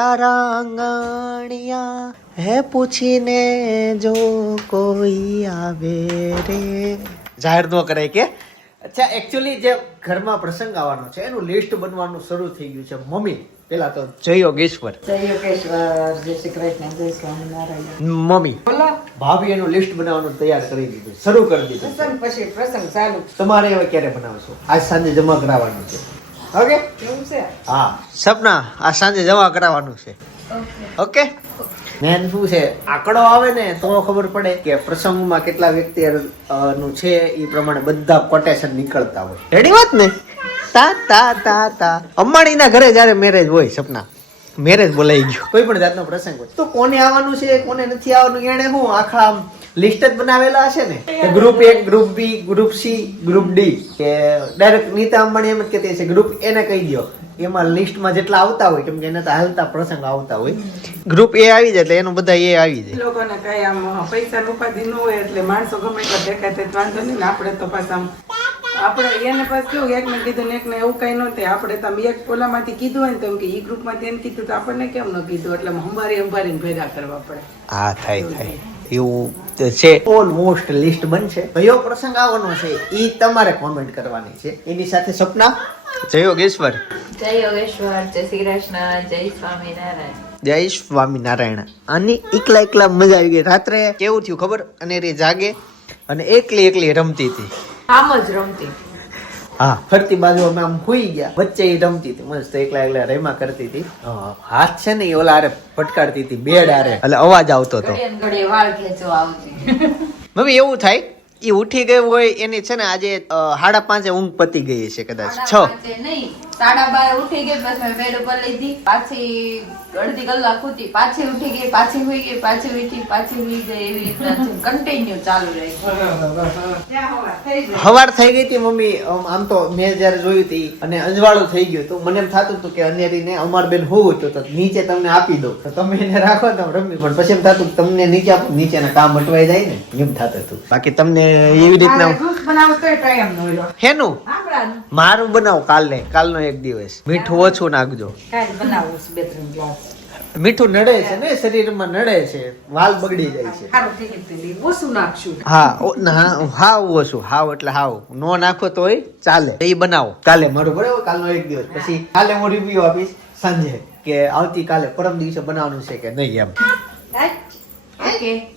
તારા આંગણિયા હે પૂછીને જો કોઈ આવે રે. જાહેર ન કરાય કે અચ્છા એકચ્યુઅલી જે ઘરમાં પ્રસંગ આવવાનો છે એનું લિસ્ટ બનવાનું શરૂ થઈ ગયું છે. મમ્મી પેલા તો જય યોગેશ્વર. જય યોગેશ્વર, જય શ્રી કૃષ્ણ, જય સ્વામિનારાયણ. મમ્મી ભાભી એનું લિસ્ટ બનાવવાનું તૈયાર કરી દીધું, શરૂ કરી દીધું. પ્રસંગ પછી પ્રસંગ ચાલુ. તમારે હવે ક્યારે બનાવશો? આજ સાંજે જમા કરાવવાનું છે. ઓકે એવું છે? હા સપના આ સાંજે જમા કરાવવાનું છે. ઓકે મેન શું છે આંકડો આવે ને તો ખબર પડે કે પ્રસંગમાં કેટલા વ્યક્તિ નું છે એ પ્રમાણે બધા કોટેશન નીકળતા હોય. રેડી વાત ને? તા તા તા તા અંબાણીના ઘરે જયારે મેરેજ હોય, સપના મેરેજ બોલાઈ ગયો, કોઈ પણ જાતનો પ્રસંગ હોય તો કોને આવવાનું છે કોને નથી આવવાનું એને હું આખા લિસ્ટ જ બનાવેલા હશે ને. Group 1, group B, group C, group D, કે ડાયરેક્ટ નીતા અંબાણી એમ જ કહેતી છે ગ્રુપ એને કહી દો. એમાં લિસ્ટમાં જેટલા આવતા હોય કેમ કે એને તો હાલતા પ્રસંગ આવતા હોય, ગ્રુપ એ આવી જાય એટલે એનું બધા એ આવી જાય. લોકોને કઈ આમ પૈસા ઉપાધિ ન હોય એટલે માણસો ગમે તો દેખાય વાંધો નહીં ને. આપણે તો પાછા આમ આપણે એને પાછું કેવું એકને કીધું ને એકને એવું કઈ નહોતું. આપણે તમે એક ઓલામાંથી કીધું હોય ને તો કે ઈ ગ્રુપમાંથી એને કીધું તો આપણને કેમ ન કીધું, એટલે અંબારીને ભેગા કરવા પડે. હા થાય એવું છે. ઓલમોસ્ટ લિસ્ટ બનશે. કયો પ્રસંગ આવવાનો છે ઈ તમારે કોમેન્ટ કરવાની છે. એની સાથે સપના જય યોગેશ્વર. જય યોગેશ્વર, જય શ્રી કૃષ્ણ, જય સ્વામિનારાયણ. જય સ્વામિનારાયણ. આની એકલા મજા આવી ગઈ. રાત્રે કેવું થયું ખબર? અને રે જાગે અને એકલી રમતી હતી. આમ જ રમતી. હા ફરતી બાજુ અમે આમ હુઈ ગયા, વચ્ચે એ રમતી હતી મસ્ત એકલા રેમા કરતી હતી. હાથ છે ને એ ઓલા આરે ફટકારતી હતી બેડ આરે, એટલે અવાજ આવતો હતો. ઘડીએ વાળ ખેંચવા આવતી. મમ્મી એવું થાય એ ઉઠી ગઈ હોય એની છે ને આજે 5:30 ઊંઘ પતી ગઈ છે કદાચ 6 નહીં 12:30 ઉઠી ગઈ, બસ મેં બેડ ઉપર લીધી, પાછી અડધી કલાક હતી, પાછી ઉઠી ગઈ, પાછી હુઈ ગઈ, પાછી ઉઠી, પાછી હુઈ ગઈ, એવી રીતના કન્ટિન્યુ ચાલુ રહી. હવાર થઈ ગઈ હતી મમ્મી. આમ તો મેં જયારે જોયું હતી અને અજવાળું થઈ ગયું તો મને એમ થતું હતું કે અનેરીને અમાર બેન હોવું તો નીચે તમને આપી દો તો તમે એને રાખો તો રમી, પણ પછી એમ થતું તમને નીચે આપો, નીચેના કામ અટવાઈ જાય ને એમ થતું હતું. બાકી તમને એવી રીતના હેનું મારું બનાવો કાલનો એક દિવસ મીઠું ઓછું નાખજો. મીઠું નડે છે ને શરીરમાં, નડે છે, વાલ બગડી જાય છે. હાવ ઓછું, હાવ એટલે હાવ નો નાખો તોય ચાલે. એ બનાવો કાલે મારું, બરાબર? કાલનો એક દિવસ પછી કાલે હું રિવ્યુ આપીશ સાંજે કે આવતી કાલે પરમ દિવસે બનાવવાનું છે કે નહીં એમ.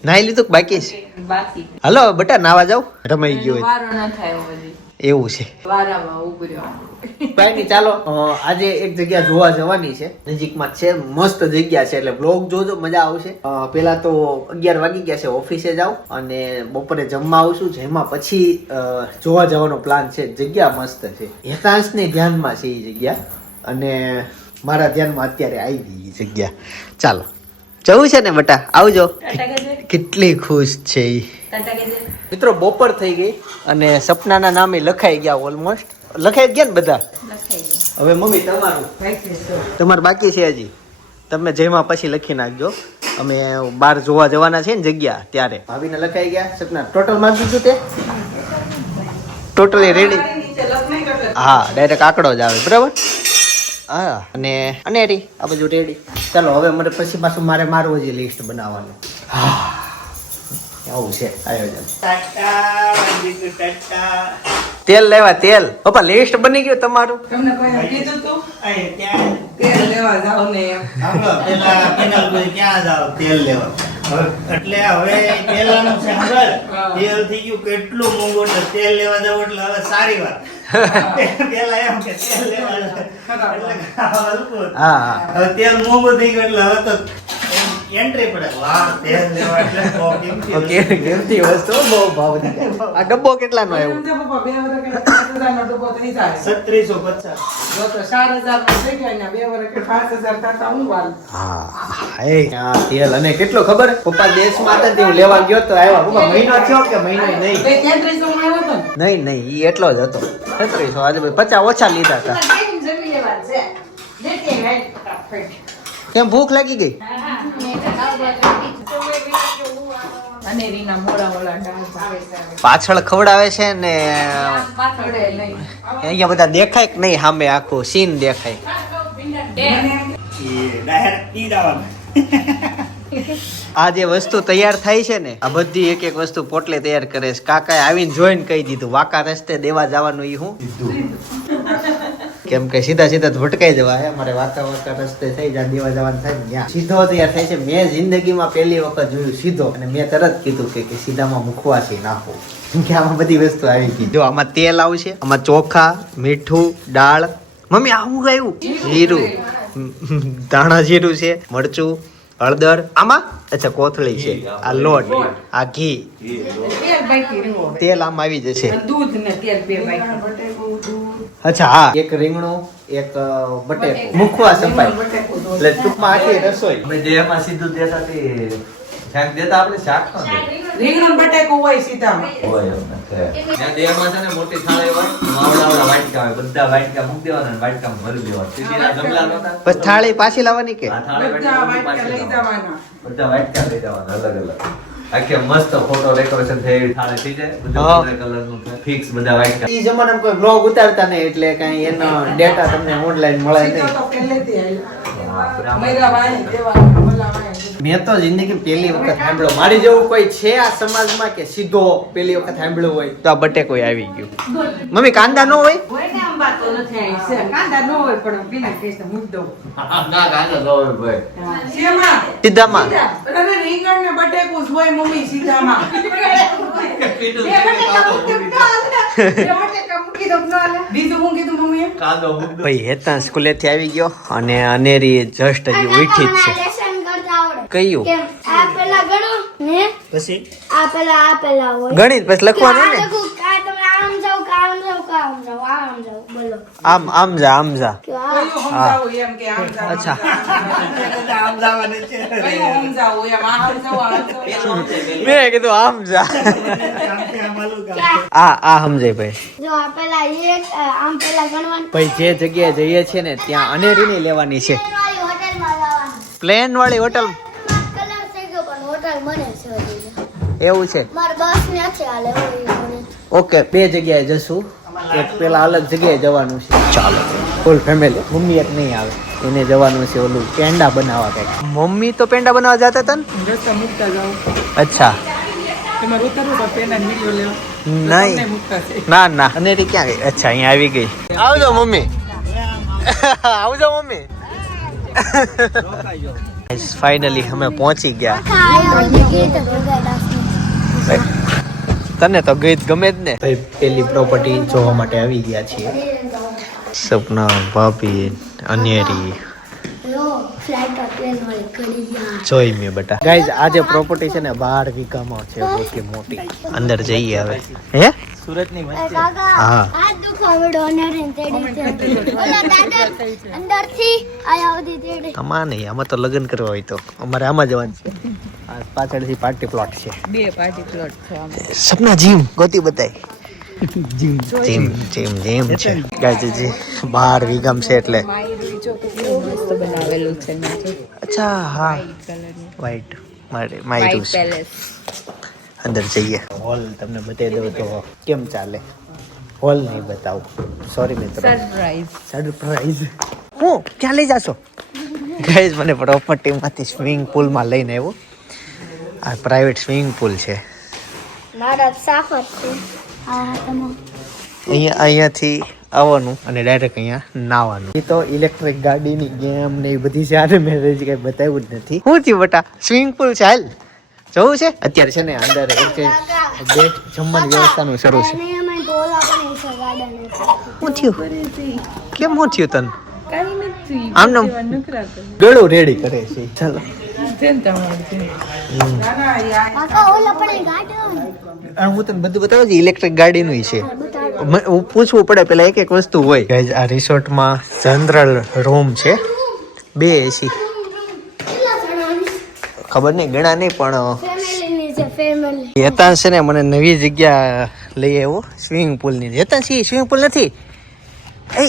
નાઈ લીધું બાકી છે? બાકી. હલો બેટા નાવા જાવ, રમાઈ ગયો વારો ન થાય એવું છે. વારામાં ઉભું રહેવાનું. ભાઈ ની ચાલો આજે એક જગ્યા જોવા જવાની છે, નજીકમાં છે, મસ્ત જગ્યા છે, એટલે બ્લોગ જોજો, મજા આવશે. પેલા તો 11 વાગી ગયા છે, ઓફિસે જાવ અને બપોરે જમવા આવશું, જેમાં પછી જોવા જવાનો પ્લાન છે. જગ્યા મસ્ત છે, હેતાંશ ને ધ્યાનમાં છે એ જગ્યા, અને મારા ધ્યાનમાં અત્યારે આવી એ જગ્યા. ચાલો જવું છે ને બેટા, આવજો. કેટલી ખુશ છે ઈ. મિત્રો બપોર થઈ ગઈ અને સપનાના નામે લખાઈ ગયા, ઓલમોસ્ટ લખાઈ ગયા ને બધા. હવે મમ્મી તમારું બાકી છે હજી, તમે જેમાં પછી લખી નાખજો. અમે બહાર જોવા જવાના છે ને જગ્યા ત્યારે. ભાભીને લખાઈ ગયા, સપના ટોટલ માં દીધું તે ટોટલી રેડી. હા ડાયરેક્ટ આંકડો જ આવે, બરાબર? હા અને અનેરી આ બધું રેડી. ચાલો હવે મારે પછી પાછું મારું હજી લિસ્ટ બનાવવાનું. હા આવું છે આયોજન. તેલ લેવા તેલ. પપ્પા લિસ્ટ બની ગયું તમારું? તમને કોઈ કીધું તું તેલ લેવા જાવ ને એમ? ક્યાં જાવ તેલ લેવા? એટલે હવે પેલાનું છે તેલ થઈ ગયું કેટલું મોંઘું, એટલે તેલ લેવા જાવ એટલે હવે સારી વાત. પેલા એમ કે તેલ લેવા એટલે હલકું, હવે તેલ મોંઘું થઈ ગયું એટલે હવે તો એન્ટ્રી પડે. વાહ તેલ લેવા એટલે કેમથી વસ્તુ બહુ ભાવ. આ ડબ્બો કેટલાનો આવ્યો? 3650. તેલ અને કેટલો ખબર? પપ્પા દેશમાં હતા તે હું લેવા ગયો તો આવ્યા. પપ્પા મહિનો થયો કે મહિનો નહીં? નહીં ઈ એટલો જ હતો 3600. આજે 50 ઓછા લીધા હતા. કેમ ભૂખ લાગી ગઈ? પાછળ ખવડાવે છે ને અહીંયા બધા દેખાય કે નહીં? સામે આખું સીન દેખાય. ડાયરેક્ટ ઈ જવાનું. આ જે વસ્તુ તૈયાર થાય છે ને, આ બધી એક એક વસ્તુ પોટલે તૈયાર કરે છે. કાકાએ આવીને જોઈને કહી દીધું વાંકા રસ્તે દેવા જવાનું ઈ હું કેમ કે સીધા સીધા જ ભટકાઈ જવા હે. મારે વાંકા રસ્તે થઈ જાય દેવા જવાનું થાય ને ત્યાં સીધો તૈયાર થાય છે. મેં જિંદગીમાં પહેલી વખત જોયું સીધો, અને મેં તરત કીધું કે સીધામાં મુખવાસી નાખો, કે આમાં બધી વસ્તુ આવી ગઈ. જો આમાં તેલ આવશે, આમાં ચોખા, મીઠું, દાળ. મમ્મી આવું આવ્યું જીરું, ધાણા જીરું છે, મરચું, હળદર, આમાં અચ્છા કોથળી છે, આ લોટ, આ ઘી, તેલ બાકી રહ્યો. તેલ આમ આવી જશે. દૂધ ને તેલ બે બાકી. બટેકું, દૂધ. અચ્છા હા, એક રીંગણું, એક બટેકું, મુખવા સંભાઈ, એટલે ટૂંકમાં આખી રસોઈ. અમે જે એમાં સીધું દેતા તે શાક દેતા આપણે શાક નો દે. રીંગણું બટેકું હોય સીધા. હોય એમ નથી. ત્યાં દેહમાં છે ને મોટી થાળી હોય, આવડા વાટકા હોય, બધા વાટકા મૂકી દેવાના અને વાટકામાં ભરી દેવાના. સીધીના ગમલા નહોતા. બસ થાળી પાછી લાવવાની કે આ થાળી બધા વાટકા વાટકા લઈ જવાના. બધા વાટકા લઈ જવાના અલગ અલગ. આખી મસ્ત ફોટો ડેકોરેશન થઈ એવી થાળી થઈ જાય. હા. બધા કલરનું ફિક્સ બધા વાટકા. ઈ જમાનામાં કોઈ બ્લોગ ઉતારતા નહીં, એટલે કઈ એનો ડેટા તમને ઓનલાઈન મળે સીધો નહીં. તો પહેલેથી આવ્યો. હા, મૈદા વાળી દેવાના, ઓલા વાળી. મેં તો જિંદગી પહેલી વખત સાંભળ્યો. મારી જેવું કોઈ છે આ સમાજમાં કે સીધો પહેલી વખત સાંભળ્યું હોય તો આ બટેકો આવી ગયું. મમ્મી કાંદા નો હોય? હોય ને આમ વાત તો નથી આવી. છે. કાંદા ન હોય પણ પેલા કેસને મૂકી દઉં. ના કાંદા તો હોય ભાઈ. શેમાં? સીધામાં. સીધા. અને રીંગણ ને બટેકું જ હોય મમ્મી સીધામાં. બીજું હું કીધું મમ્મીએ? કાંદો મૂકી દો. ભાઈ હેતા સ્કૂલેથી આવી ગયો અને અનેરી જસ્ટ હજી ઉઠી જ છે. કયું કેમ આ પેલા ગણો ને પછી આ પેલા હોય ગણિત પછી લખવાનું ને. તમે આમ જાવ આમ જાવ બોલો આમ જા કે આ કયું સમજાવું એમ કે આમ જાવ. અચ્છા. આમ જવાનું છે. કયું સમજાવું એમ આમ જાવ. મેં કીધું આમ જા. કામથી આમ આલું કામ. આ સમજાય ભાઈ. જો આ પેલા એક આમ પેલા ગણવાનું ભાઈ જે જગ્યાએ જઈએ છે ને ત્યાં અનેરી નહીં લેવાની છે. વાળી હોટેલમાં જવાનું પ્લેન વાળી હોટલ કલર થઈ ગયો પણ હોટલ મને છે હજી. એવું છે. મારે બસ નથી હાલે હોય મને ઓકે, બે જગ્યાએ જશું. એક પેલા અલગ જગ્યાએ જવાનું છે. ચાલો ફૂલ ફેમિલી. મમ્મી એક નહીં આવે, એને જવાનું છે ઓલું પેંડા બનાવવા કંઈક. મમ્મી તો પેંડા બનાવવા જતા હતા ને. રસ્તા મૂકતા જાવ. અચ્છા. તમારે ઉતરવું તો પેલા વિડીયો લેવા. નહીં મૂકતા છે. ના અનેરી ક્યાં ગઈ? અચ્છા અહીંયા આવી ગઈ. આવજો મમ્મી. આવજો મમ્મી. ફાઇનલી અમે પહોંચી ગયા. આયા ગીત વગાડ્યા તને તો ગીત ગમે જ ને. પેલી પ્રોપર્ટી જોવા માટે આવી ગયા છીએ. સપના, ભાભી, અનેરી લો ફ્લાઇટ પ્લેન વાળી કરી ગયા જોઈ મેં બેટા. ગાઈઝ આ જે પ્રોપર્ટી છે ને 12 વીઘામાં છે, બહુ મોટી. અંદર જઈએ હવે. હે સુરતની કાકા હા. હાથ દુખવા પડ્યો અને તેડી ઓલા દાદા અંદરથી આયા સુધી તેડી આમાં નહીં, આમાં તો લગ્ન કરવા હોય તો અમારે આમાં જવાનું છે. આ પાછળથી પાર્ટી પ્લોટ છે. બે પાર્ટી પ્લોટ છે આમ. સપના જીમ ગોતી બતાય. જીમ છે ગાઈઝ. જી 12 વીઘામાં છે એટલે. મસ્ત બનાવેલું છે અચ્છા હા, વ્હાઈટ માયરું છે. અંદર જઈએ. હોલ તમને બતાવી દઉં તો કેમ ચાલે. હોલ નહીં બતાવું, સોરી મિત્રો. સરપ્રાઈઝ. હું ક્યાં લઈ જાશો? ગાઈઝ મને પ્રોપર્ટીમાંથી સ્વિમિંગ પુલમાં લઈને આવ્યો. આ પ્રાઇવેટ સ્વિમિંગ પુલ છે. મારા સાફર છે આ તમે અહીંયાથી આવવાનું અને ડાયરેક્ટ અહીંયા નાવાનું. એ તો ઇલેક્ટ્રિક ગાડીની ગેમ ને એ બધી છે. આને મેં હજી કંઈ બતાવ્યું જ નથી. શું થયું બેટા? સ્વિમિંગ પુલ છે, હાલ જવું છે. અત્યારે છે ને અંદર બેટ જમવાની વ્યવસ્થાનું શરૂ છે. અને અમે બોલા પણ છે ગાર્ડન શું થયું? કેમ શું થયું તને? કાઈ નથી. આમ નામ ગળું રેડી કરે છે. ચાલો કાકા ઓલા પણ ગાર્ડન હું તને બધું બતાવું છું. ઇલેક્ટ્રિક ગાડીનું છે. પૂછવું પડે પેલા એક એક વસ્તુ હોય. Guys, આ રિસોર્ટમાં જનરલ રૂમ છે, 2 AC. કેટલા જણાની ખબર નહીં, ગણા નહીં પણ ફેમિલીની છે ફેમિલી હેતાંશ છે ને મને નવી જગ્યા લઈ આવ્યો સ્વિમિંગ પુલની. હેતાંશ સ્વિમિંગ પુલ નથી. એ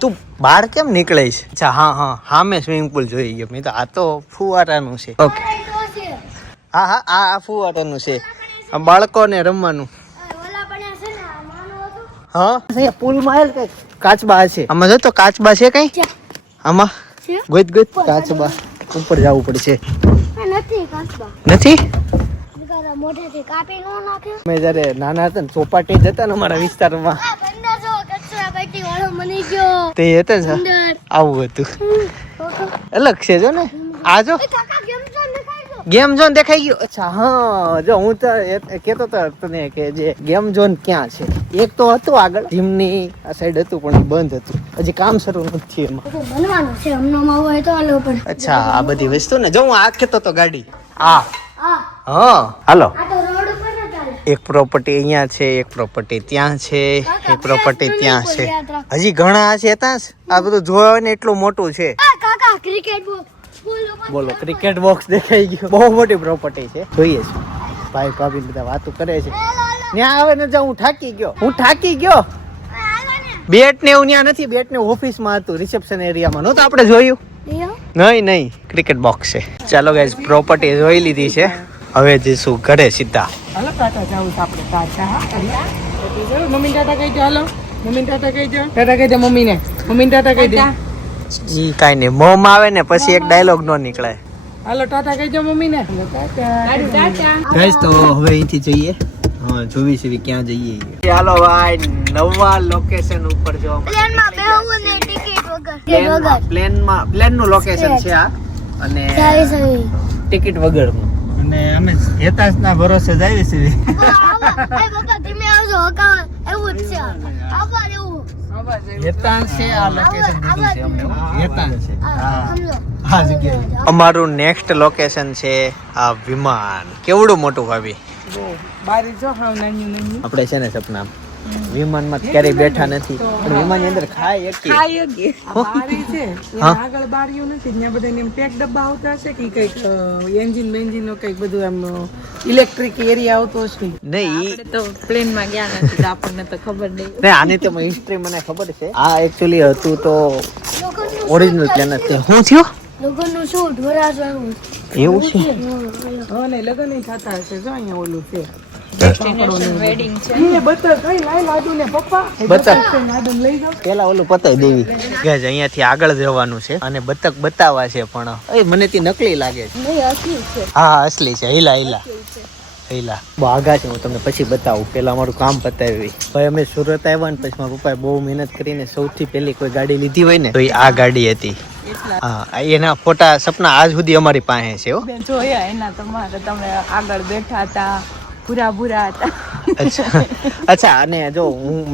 તું બહાર કેમ નીકળે છે? અચ્છા હા મેં સ્વિમિંગ પુલ જોઈ ગયો. મેં તો આ તો ફુવારાનું છે. ઓકે હા આ ફુવારાનું છે. આ બાળકોને રમવાનું. ઓલા પણ છે ને આ માનો હતો હા પુલમાં કઈ કાચબા છે. આમાં જો તો કાચબા છે કઈ આમાં. છે ગોત કાચબા ઉપર જવું પડશે. નથી કાચબા નથી નકર મોઢેથી કાપી નો નાખે. મેં જયારે નાના હતા ને ચોપાટી જતા ને અમારા વિસ્તારમાં આ બંદા જો કચરા પેટી વાળો મની ગયો તે હતા ને અંદર. આવું હતું. અલગ છે જો ને આ જો એ કાકા કેમ છો ને ખાઈ દો. ગેમ ઝોન દેખાઈ ગયો. અચ્છા હા જો હું તો કેતો હતો તને કે જે ગેમ ઝોન ક્યાં છે. એક તો હતું આગળ જીમની આ સાઈડ હતું પણ ઈ બંધ હતું. હજી કામ શરૂ નથી થયું એમાં. તો બનવાનું છે હમણાં માં હોય તો હાલો પણ. અચ્છા આ બધી વસ્તુ ને જો હું આ કેતો તો ગાડી આ આ હા હાલો. આ તો રોડ ઉપર જ ચાલે. એક પ્રોપર્ટી અહીંયા છે, એક પ્રોપર્ટી ત્યાં છે, એક પ્રોપર્ટી ત્યાં છે. હજી ઘણા છે ત્યાં આ બધું જોવા ને એટલું મોટું છે. આ કાકા ક્રિકેટ બોક્સ સ્કૂલ ઉપર બોલો ક્રિકેટ બોક્સ દેખાઈ ગયો. બહુ મોટી પ્રોપર્ટી છે. જોઈએ છે ભાઈ ભાભી બધા વાતો કરે છે. ત્યાં આવે ને હું થાકી ગયો. બેટ ને એવું ત્યાં નથી. બેટ ને ઓફિસ માં હતું, રિસેપ્શન એરિયામાં નહોતું આપણે જોયું. નહીં ક્રિકેટ બોક્સ છે. ચાલો ગાઈસ પ્રોપર્ટી જોઈ લીધી છે. હવે જઈશું ઘરે સીધા. હાલો ટાટા જાવું છે આપણે ટાટા. હા એટલે જો મમ્મી ટાટા કહી દો. હાલો મમ્મી ટાટા કહી દો. ટાટા કહી દો મમ્મીને. મમ્મી ટાટા કહી દે. ઈ કાઈ નહીં મોમ આવે ને પછી એક ડાયલોગ નો નીકળે. હાલો ટાટા કહી દો મમ્મીને. ટાટા. ગાઈસ તો હવે અહીંથી જઈએ. હા જોવી છે ક્યાં જઈએ. ચાલો ભાઈ નવા લોકેશન ઉપર જો પ્લેન માં બેહવું ને ટિકિટ વગર. પ્લેન નું લોકેશન છે આ અને સહી ટિકિટ વગરનું. અને અમે હેતાશ ના ભરોસે જ આવી છીએ. પપ્પા ધીમે આવજો હકાવ એવું જ છે આભાર એવું હેતાંશ છે આ લોકેશન દીધું છે અમને. હેતાંશ છે સમજો આ જગ્યાએ. અમારું નેક્સ્ટ લોકેશન છે આ વિમાન. કેવડું મોટું ભાભી. બારી જો હાવ નાની આપણે છે ને સપના વિમાનમાં ક્યારેય બેઠા નથી પણ વિમાનની અંદર ખાઈ શકીએ. બારી છે હા. આગળ બારીઓ નથી ત્યાં બધા એમ પેક ડબ્બા આવતા હશે કે કઈક એન્જિન બેન્જિન નો કઈક બધું એમ ઇલેક્ટ્રિક એરિયા આવતો હશે. નહીં તો પ્લેન માં ગયા નથી તો આપણને તો ખબર નહીં. નહીં આની તો હિસ્ટ્રી મને ખબર છે. આ એકચ્યુઅલી હતું તો ઓરિજિનલ પ્લેન જ. શું થયું લોકોનું શું ઢોરા જેવું એવું છે. હા ને લગન થતા હશે જો અહીંયા ઓલું છે વેડિંગ છે. એ બતક કઈ લાય લાડુ ને પપ્પા બતક. લાડુ લઈ જાઓ. પેલા ઓલું પતાઈ દેવી. ગાઈસ અહીંયાથી આગળ જવાનું છે અને બતક બતાવવા છે પણ એ મને તે નકલી લાગે છે. નહીં અસલી છે. હા અસલી છે. હિલા બહુ આગા છે. હું તમને પછી બતાવું. પેલા અમારું કામ પતાવી. ભાઈ અમે સુરત આવ્યા ને પછી મારા પપ્પાએ બહુ મહેનત કરીને સૌથી પહેલી કોઈ ગાડી લીધી હોય ને તો એ આ ગાડી હતી. હા એના ફોટા સપના આજ સુધી અમારી પાસે છે. હો જોયા એના તમારે તમે આગળ બેઠા હતા ભૂરા હતા. અચ્છા અને જો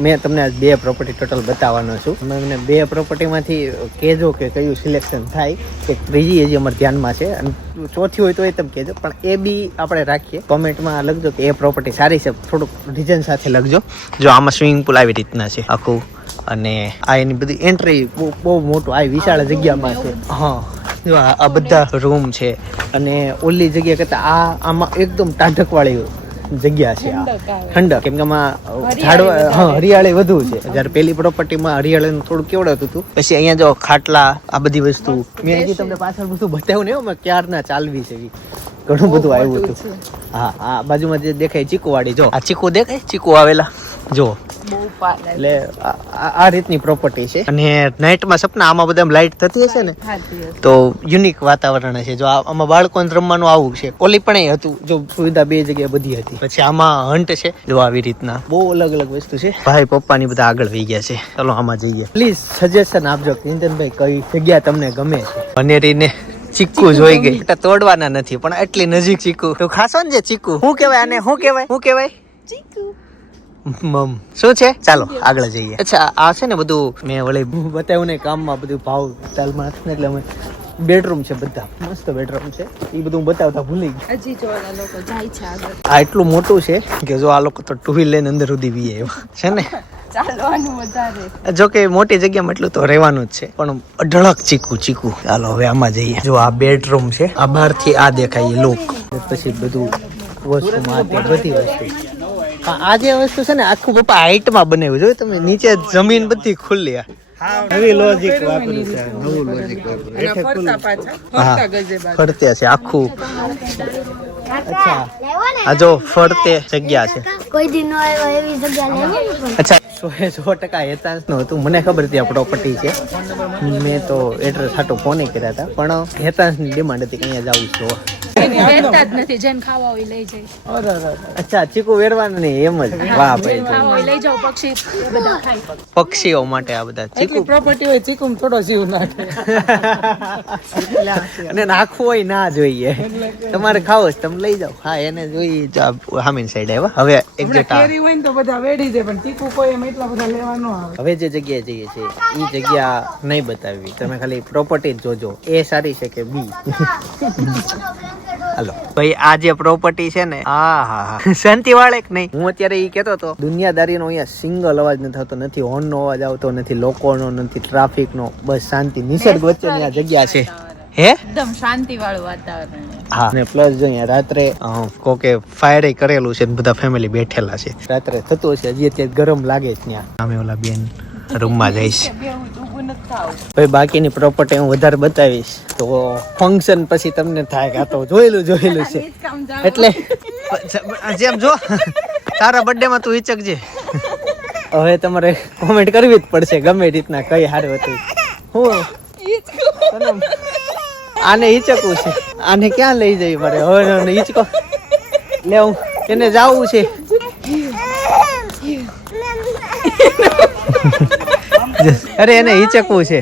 મેં તમને આજ 2 પ્રોપર્ટી ટોટલ બતાવવાનો છું. મને 2 પ્રોપર્ટીમાંથી કહેજો કે કયું સિલેક્શન થાય. કે ત્રીજી હજી અમારા ધ્યાનમાં છે અને ચોથી હોય તો એ તમે કહેજો પણ એ બી આપણે રાખીએ. કોમેન્ટમાં લખજો કે એ પ્રોપર્ટી સારી છે. થોડુંક રીઝન સાથે લખજો. જો આમાં સ્વિમિંગ પુલ આવી રીતના છે આખું અને આ એની બધી એન્ટ્રી બહુ મોટું આ વિશાળ જગ્યામાં છે. હા જો આ બધા રૂમ છે અને ઓલી જગ્યા કરતા આમાં એકદમ ટાઢકવાળી જગ્યા છે. આ ઠંડક કેમ કે આમાં ઝાડવા હરિયાળી વધુ છે. જયારે પેલી પ્રોપર્ટીમાં હરિયાળીનું થોડું કેવડાતું હતું. પછી અહીંયા જો ખાટલા આ બધી વસ્તુ મેં હજી તમને પાછળ બધું બતાવ્યું ને અમે ક્યારના ચાલવી છે. ઘણું બધું આવ્યું હતું. હા આ બાજુમાં જે દેખાય ચીકુવાડી જો આ ચીકુ દેખાય ચીકુ આવેલા જો એટલે આ રીતની પ્રોપર્ટી છે. અને નાઇટમાં સપના આમાં બધા લાઇટ થતી હશે ને તો યુનિક વાતાવરણ છે. જો આમાં બાળકોને રમવાનું આવું છે. ઓલી પણ હતું જો સુવિધા 2 જગ્યાએ બધી હતી. પછી આમાં હન્ટ છે જો આવી રીતના બહુ અલગ અલગ વસ્તુ છે. ભાઈ પપ્પાની બધા આગળ વહી ગયા છે. ચલો આમાં જઈએ. પ્લીઝ સજેશન આપજો કિંજનભાઈ કઈ જગ્યા તમને ગમે છે. અનેરીને ચીકુ જોઈ ગઈ. તોડવાના નથી પણ એટલી નજીક ચીકુ તો ખાસો ને જે ચીકુ શું કહેવાય આને શું કહેવાય મમ શું છે. ચાલો આગળ જઈએ. અચ્છા આ છે ને બધું મેં વળી બતાવ્યું ને કામમાં બધું ભાવ તાલમાં એટલે અમે બેડરૂમ છે બધા મસ્ત બેડરૂમ છે. એ બધું બતાવતા ભૂલી ગયા. હજી જો ઓલા લોકો જાય છે આગળ. આ એટલું મોટું છે કે જો આ લોકો તો 2 વ્હીલ લઈને અંદર સુધી વીએ એવા છે ને. ચાલવાનું વધારે. જો કે મોટી જગ્યામાં એટલું તો રહેવાનું જ છે પણ અઢળક ચીકુ. ચાલો હવે આમાં જઈએ. જો આ બેડરૂમ છે. આ બહારથી આ દેખાય લુક. પછી બધું વસ્તુમાં બધી વસ્તુ આ જે વસ્તુ છે ને આખું પપ્પા હાઈટમાં બનાવ્યું જોયું તમે. નીચે જમીન બધી ખુલ્લી. નવી લોજિક વાપર્યું છે. નવું લોજિક વાપર્યું. ફરતા પાછા ફરતા ગજે ફરતે છે આખું. અચ્છા આ જો ફરતે જગ્યા છે. કોઈ દી નો આવ્યો એવી જગ્યા લેવાની પણ. અચ્છા 100% હેતાંશનું હતું. મને ખબર હતી આ પ્રોપર્ટી છે, મેં તો એડ્રેસ હાટો ફોન કર્યા હતા, પણ હેતાંશની ડિમાન્ડ હતી કે અહીંયા જવું છે જોવા. વેચતા જ નથી, જેને ખાવા હોય લઈ જાય. અચ્છા, ચીકુ વેરવાનું નહીં એમ જ. વાહ ભાઈ, ખાવા હોય લઈ જાઓ, પક્ષી એ બધા ખાય. પક્ષીઓ માટે આ બધા ચીકુ પ્રોપર્ટી હોય ચીકુમ થોડો જીવ નાખે. અને નાખવું હોય ના જોઈએ, તમારે ખાવો છે તમે લઈ જાઓ. હા, એને જોઈ હામીન સાઈડ આવ્યા. હવે એક્ઝેક્ટ કેરી હોય ને તો બધા વેડી જાય, પણ ચીકુ કોઈ એમ એટલા બધા લેવા ન આવે. હવે જે જગ્યાએ જઈએ છીએ એ જગ્યા નહીં બતાવવી, તમે ખાલી પ્રોપર્ટી જ જોજો, એ સારી છે કે બી. હાલો ભાઈ, આ જે પ્રોપર્ટી છે ને, હા શાંતિ વાળે કે નહીં. હું અત્યારે એ કેતો હતો, દુનિયાદારીનો અહીંયા સિંગલ અવાજ નથી થતો, નથી હોર્ન નો અવાજ આવતો, નથી લોકોનો, નથી ટ્રાફિક નો, બસ શાંતિ, નિસર્ગ વચ્ચેની આ જગ્યા છે. હે, એકદમ શાંતિ વાળું વાતાવરણ. હા, ને પ્લસ જો અહીંયા રાત્રે કોકે ફાયર કરેલું છે, બધા ફેમિલી બેઠેલા છે. રાત્રે થતું હશે, હજી અત્યારે ગરમ લાગે છે ત્યાં. અમે ઓલા બેન રૂમમાં જઈશ. ભાઈ બાકીની પ્રોપર્ટી હું વધારે બતાવીશ તો ફંક્શન પછી તમને થાય કે આ તો જોયેલું છે. એટલે જેમ જો તારા બર્થડે માં તું હિચકજે. હવે તમારે કોમેન્ટ કરવી જ પડશે ગમે રીતના, કઈ સારું હતું. હું આને હિચકવું છે, આને ક્યાં લઈ જઈ મારે હવે હિચકો લેવું, એને જાવું છે. અરે એને હિચકવું છે.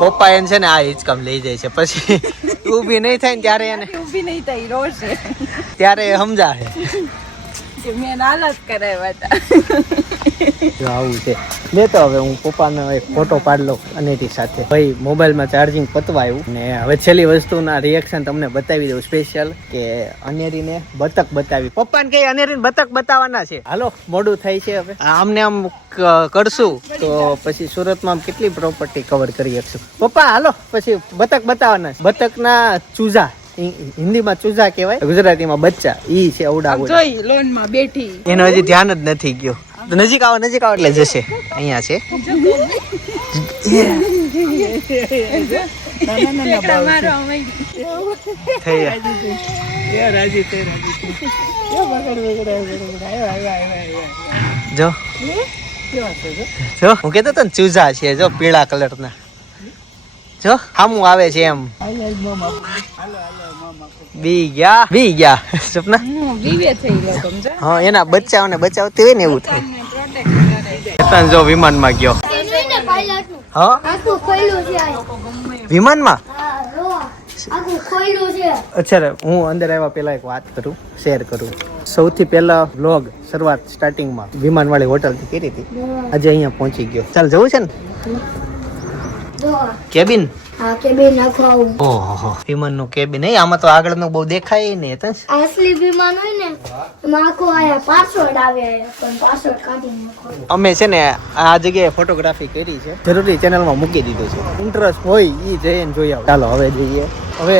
પપ્પા એને છે ને આ હિચકામ લઈ જાય છે, પછી ઊભી નહીં થાય ને ત્યારે એને ઊભી નહીં થઈ રોશે, ત્યારે સમજાશે કે મેં નાલાજ કરાવ્યા હતા. જો આવું છે. લેતો હવે હું પપ્પાનો એક ફોટો પાડી લઉં અનેરી સાથે. ભાઈ મોબાઈલમાં ચાર્જિંગ પતવા આવ્યું ને હવે છેલ્લી વસ્તુના રિએક્શન તમને બતાવી દઉં સ્પેશિયલ, કે અનેરીને બતક બતાવી. પપ્પાને કઈ અનેરીને બતક બતાવવાના છે. હાલો મોડું થાય છે, હવે આમને આમ કરશું તો પછી સુરતમાં કેટલી પ્રોપર્ટી કવર કરી શકશું. પપ્પા હાલો પછી બતક બતાવવાના છે. બતકના ચૂઝા, હિન્દીમાં ચૂઝા કહેવાય, ગુજરાતીમાં બચ્ચા. ઈ છે અવડા જોઈ લોન માં બેઠી, એનો હજી ધ્યાન જ નથી ગયો. તો નજીક આવો એટલે જશે. અહીંયા છે જો હું કેતો તો ને ચૂઝા છે, જો પીળા કલર ના, જો હામું આવે છે એમ. બી ગયા સપના. વિવે થઈ ગયો સમજે. હા, એના બચ્ચાઓને બચાવતી હોય ને એવું થાય. હેતાન જો વિમાનમાં ગયો. હા, આખું ખોલ્યું છે આ. વિમાનમાં. આખું ખોલ્યું છે. અચ્છા, હું અંદર આવ્યા પહેલા એક વાત કરું, શેર કરું. સૌથી પહેલા વ્લોગ શરૂઆત સ્ટાર્ટિંગમાં વિમાનવાળી હોટલથી કરી હતી, આજે અહીંયા પહોંચી ગયો. ચાલ જવું છે ને જો કેબિન. આ કેબિન નાખવા આવું. ઓહો, વિમાનનું કેબિન. આમાં તો આગળનું બહુ દેખાય નહીં. અસલી વિમાન હોય ને એમાં આખું આયા પાસવર્ડ આવે, પણ પાસવર્ડ કાઢી નાખો. અમે છે ને આ જગ્યાએ ફોટોગ્રાફી કરી છે, જરૂરી ચેનલમાં મૂકી દીધું છે. ઇન્ટરેસ્ટ હોય એ જઈને જોઈ આવો. ચાલો હવે જઈએ. હવે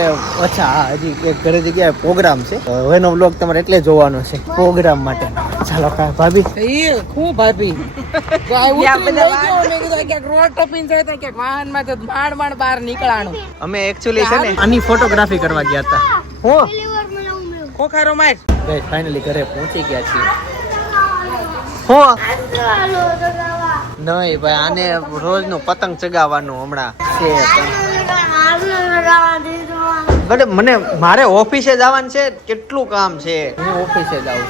અચ્છા, હા હજી એક ઘરે જગ્યાએ પ્રોગ્રામ છે, હવેનો વ્લોગ તમારે એટલે જોવાનો છે પ્રોગ્રામ માટે. ચાલો ભાભી. એ ખૂબ ભાભી રોડ ટપીને જતા ક્યાંક વાહનમાં તો માંડ બહાર નીકળાણું. અમે એકચ્યુઅલી છે ને આની ફોટોગ્રાફી કરવા ગયા હતા. હું પહેલી વાર મને આવું મળ્યું. ખોખારો માર. ગાઈસ ફાઇનલી ઘરે પહોંચી ગયા છીએ. હું ચાલો જગાવા. નહીં ભાઈ, આને રોજનું પતંગ ચગાવવાનું હમણાં છે. આને લગાવા દીધો. બટ મારે ઓફિસે જવાનું છે, કેટલું કામ છે. હું ઓફિસે જાઉં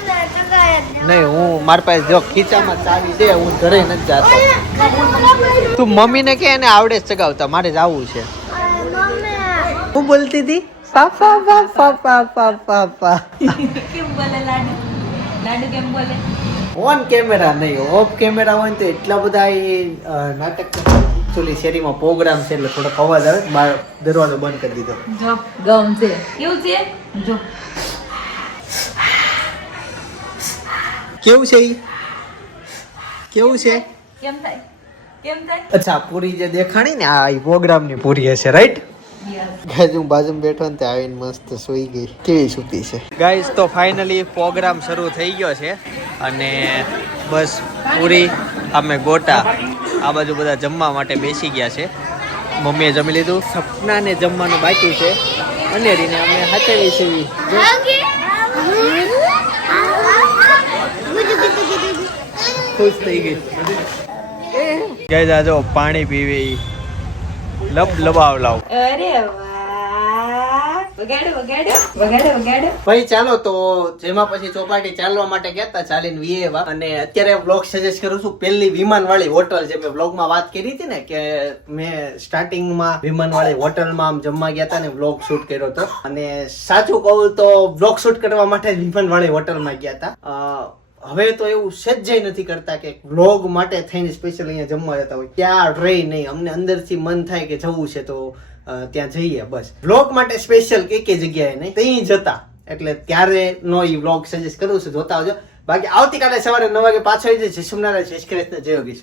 નહીં, હું મારી પાસે જો ખીચામાં ચાવી છે, હું ઘરે નથી જાતો. તું મમ્મીને કે એને આવડે જ ચગાવતા, મારે જવું છે. હું બોલતી હતી પાપા પાપા પાપા પાપા. કેમ બોલે લાડુ? લાડુ કેમ બોલે? ઓન કેમેરા નહીં, ઓફ કેમેરા હોય ને તો એટલા બધા એ નાટક. એકચ્યુઅલી શેરીમાં પ્રોગ્રામ છે એટલે થોડોક અવાજ આવે, બહાર દરવાજો બંધ કરી દીધો. જો ગમ છે કેવું છે, જો કેવું છે ઈ? કેવું છે? કેમ થાય કેમ થાય? અચ્છા, પૂરી જે દેખાણી ને આ પ્રોગ્રામ ની પૂરી હશે, રાઈટ? ગાઈઝ હું બાજુમાં બેઠો ને ત્યાં આવીને મસ્ત સૂઈ ગઈ. કેવી સૂતી છે ગાઈઝ. તો ફાઇનલી પ્રોગ્રામ શરૂ થઈ ગયો છે અને બસ પૂરી અમે ગોટા આ બાજુ બધા જમવા માટે બેસી ગયા છે. મમ્મીએ જમી લીધું, સપનાને જમવાનું બાકી છે, અનેરીને અમે હાથેવી છે. ખુશ થઈ ગઈ ગઈ જાજો પાણી પીવી લબાવ લાવ. અરે વાહ વગાડો ભાઈ ચાલો તો જેમાં પછી ચોપાટી ચાલવા માટે ગયા હતા, ચાલીને વીએવા. અને અત્યારે બ્લોગ સજેસ્ટ કરું છું પેલી વિમાન વાળી હોટલ, જે મેં બ્લોગમાં વાત કરી હતી ને કે મેં સ્ટાર્ટિંગમાં વિમાન વાળી હોટલમાં આમ જમવા ગયા હતા ને બ્લોગ શૂટ કર્યો હતો. અને સાચું કહું તો બ્લોગ શૂટ કરવા માટે જ વિમાન વાળી હોટલમાં ગયા હતા. હવે તો એવું સજ્જય નથી કરતા કે વ્લોગ માટે થઈને સ્પેશિયલ અહીંયા જમવા જતા હોય. ત્યાં રહી નહીં, અમને અંદરથી મન થાય કે જવું છે તો ત્યાં જઈએ બસ. વ્લોગ માટે સ્પેશિયલ કઈ જગ્યાએ નહીં ત્યાં જતા, એટલે ત્યારે નો ઈ વ્લોગ સજેસ્ટ કરું છું, જોતા આવજો. બાકી આવતીકાલે સવારે 9 વાગે પાછો આવી જશે. જય સોમનારાયણ, જય શ્રી કૃષ્ણ, જય યોગેશ.